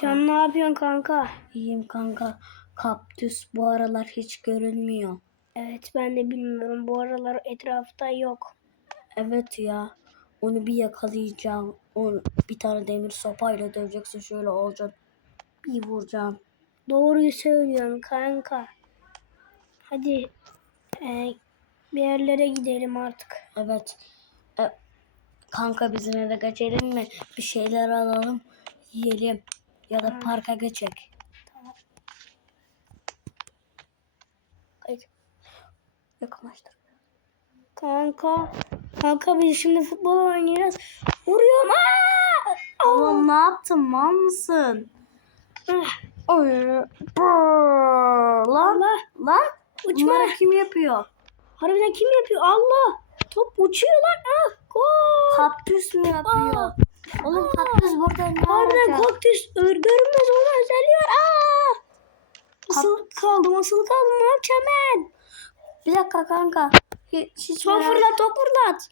Can ne yapıyorsun kanka? İyiyim kanka. Kaktüs bu aralar hiç görünmüyor. Evet ben de bilmiyorum. Bu aralar etrafta yok. Evet ya. Onu bir yakalayacağım. Onu bir tane demir sopayla döveceksin şöyle olacak. Bir vuracağım. Doğruyu söylüyorsun kanka. Hadi e, bir yerlere gidelim artık. Evet. E, kanka bizim eve geçelim mi? Bir şeyler alalım. Yiyelim. Ya da parka geçek. Haydi. Yakınlaştır. Kanka. Kanka biz şimdi futbol oynayacağız. Vuruyorum. Aa! Oğlum ne yaptın? Mal mısın? Ah, Oy. Brrr. Lan. Lan. Uçma. Bunları kim yapıyor? Harbiden kim yapıyor? Allah. Top uçuyor lan. Ah, gol. Kaktüs mü yapıyor? Aa. Oğlum kaktüs burada ne Harbiden kaktüs ör- görünmez özelliği var. Aa! Asılı kaldım, asılı kaldım. Ne yapacağım ben? Bir dakika kanka. Hiç, Top merak- fırlat, top fırlat.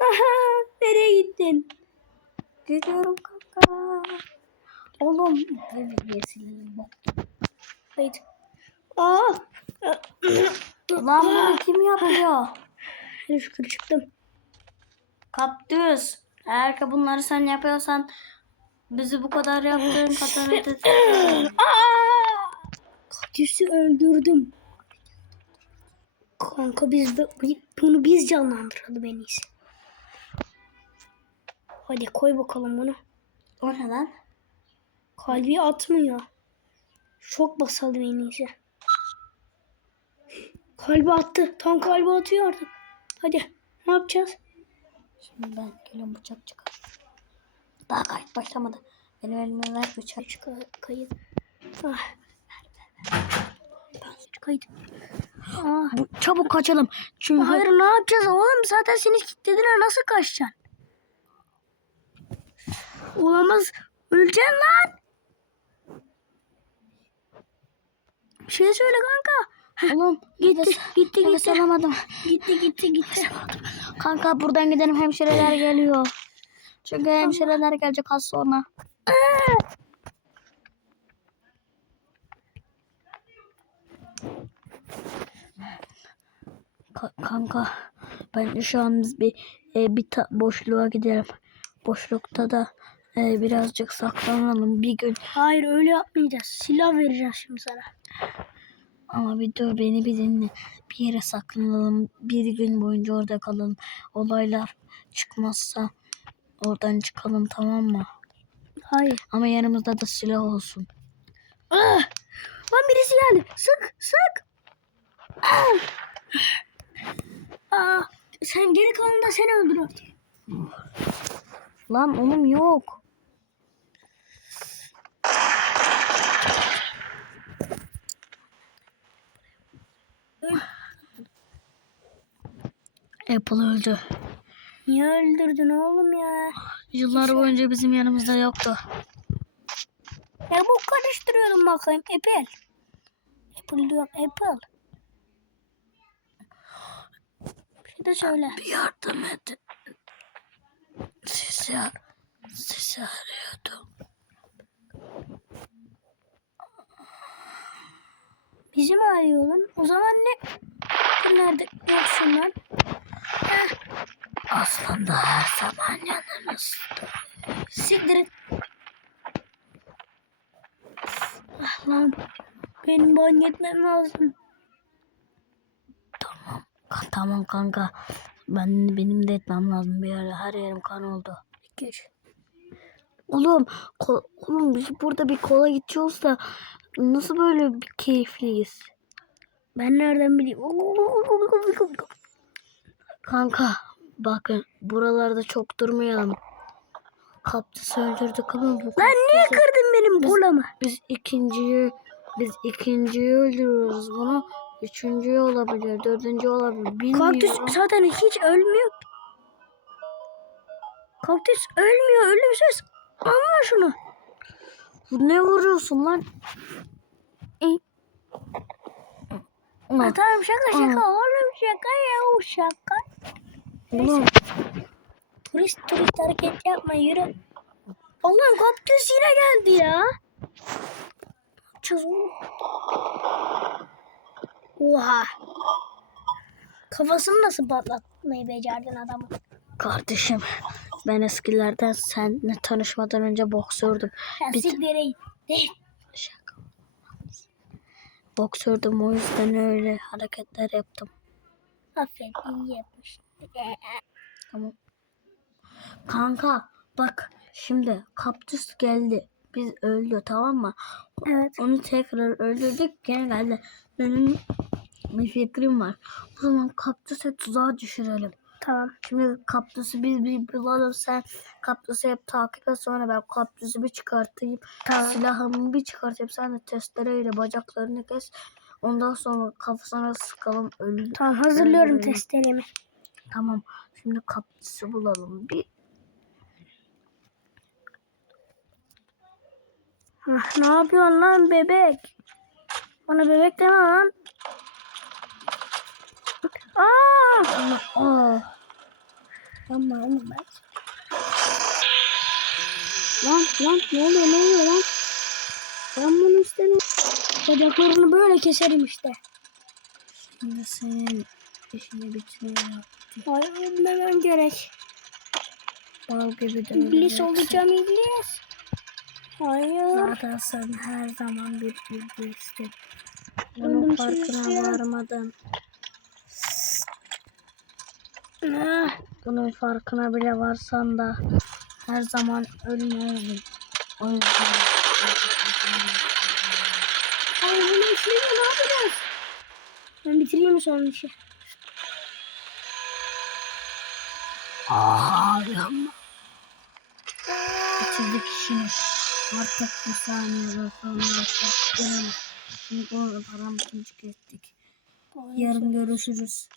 Aha, nereye gittin? Gidiyorum kanka. Oğlum. Haydi. Aa! Lan bunu kim yapıyor? Hadi şükür çıktım. Kaktüs. Eğer ki bunları sen yapıyorsan bizi bu kadar yaptığın Aa! Kaktüsü öldürdüm. Kanka biz bunu biz canlandıralım en iyisi. Hadi koy bakalım bunu. O ne lan? Kalbi atmıyor. Şok basalım en iyisi. Kalbi attı. Tam kalbi atıyor artık. Hadi ne yapacağız? Şimdi ben geliyorum bıçak çıkar. Daha kayıt başlamadı. Benim elime ver bıçak. Ka- kayıt. Ah. Kayıt. Ah. Bu, çabuk kaçalım. Çünkü Hayır ne yapacağız oğlum? Zaten seni kilitlediler. Nasıl kaçacaksın? Olamaz. Öleceksin lan. Bir şey söyle kanka. Oğlum Gitti, gitti, gitti. alamadım. Gitti gitti gitti. Kanka buradan gidelim hemşireler geliyor. Çünkü hemşireler gelecek az sonra. Ka- kanka ben şu an bir e, bir boşluğa gidelim. Boşlukta da e, birazcık saklanalım bir gün. Hayır öyle yapmayacağız. Silah vereceğiz şimdi sana. Ama bir dur beni bir dinle. Bir yere saklanalım. Bir gün boyunca orada kalalım. Olaylar çıkmazsa oradan çıkalım tamam mı? Hayır. Ama yanımızda da silah olsun. Ah! Lan birisi geldi. Sık sık. Ah! Ah! Sen geri kalanı da sen öldür artık. Lan oğlum yok. Apple öldü. Niye öldürdün oğlum ya? Yıllar boyunca bizim yanımızda yoktu. Ya bu karıştırıyorum bakayım. Apple. Apple diyorum. Apple. Bir şey de söyle. Bir yardım edin. Sizi, sizi arıyordum. Bizi mi arıyor lan? O zaman ne? Nerede yoksun lan? Aslında her zaman yanınızda. siktir. Ah lan. Benim ban yetmem lazım. Tamam. Tamam kanka. Ben benim de etmem lazım bir yere. Her yerim kan oldu. Geç. Oğlum, oğlum biz burada bir kola içiyoruz da nasıl böyle bir keyifliyiz? Ben nereden bileyim? Kanka bakın buralarda çok durmayalım. Kaptı öldürdük ama bu Lan niye kırdın benim kolamı? biz ikinciyi biz ikinciyi öldürüyoruz bunu. Üçüncü olabilir, dördüncü olabilir. Bilmiyorum. Kaktüs zaten hiç ölmüyor. Kaktüs ölmüyor. Ölümsüz. Anla şunu. Ne vuruyorsun lan? İyi. Ha, tamam şaka şaka Aa. oğlum şaka ya şaka. Oğlum. turist turist hareket yapma yürü. Allah'ım kaktüs yine geldi ya. Yapacağız oğlum? Oha. Kafasını nasıl patlatmayı becerdin adamın? Kardeşim ben eskilerden seninle tanışmadan önce boksördüm. Ya Bir- siktir git. Şaka. Boksördüm o yüzden öyle hareketler yaptım. Aferin iyi yapmış. Tamam. Kanka bak şimdi kaktüs geldi. Biz öldü tamam mı? Evet. Onu tekrar öldürdük gene geldi. Benim bir fikrim var. O zaman kaktüse tuzağa düşürelim. Tamam. Şimdi kaktüsü biz bir bulalım sen kaktüsü hep takip et sonra ben kaktüsü bir çıkartayım. Tamam. Silahımı bir çıkartayım sen de testereyle bacaklarını kes. Ondan sonra kafasına sıkalım öldü. Tamam hazırlıyorum Öldürelim. testlerimi. Tamam şimdi kaktüsü bulalım. Bir Hah, ne yapıyorsun lan bebek? Bana bebek deme lan. Aa! Aa, Ama ama lan lan ne oluyor ne oluyor lan? Ben bunu istemiyorum. Bacaklarını böyle keserim işte. Şimdi senin işini bitiriyorum. Hayır ölmemem gerek. Bal gibi de İblis olacağım iblis. Hayır. Zaten sen her zaman bir iblistin. Bunun farkına varmadın. Ah, Bunun farkına bile varsan da her zaman ölmezdin. O yüzden Hayır bunu işleyince ne yapacağız? Ben bitireyim son işi. Aa, yapma. Bitirdik işini. Artık bir saniye sonra artık gelemez. Şimdi paramızı ettik. Yarın görüşürüz.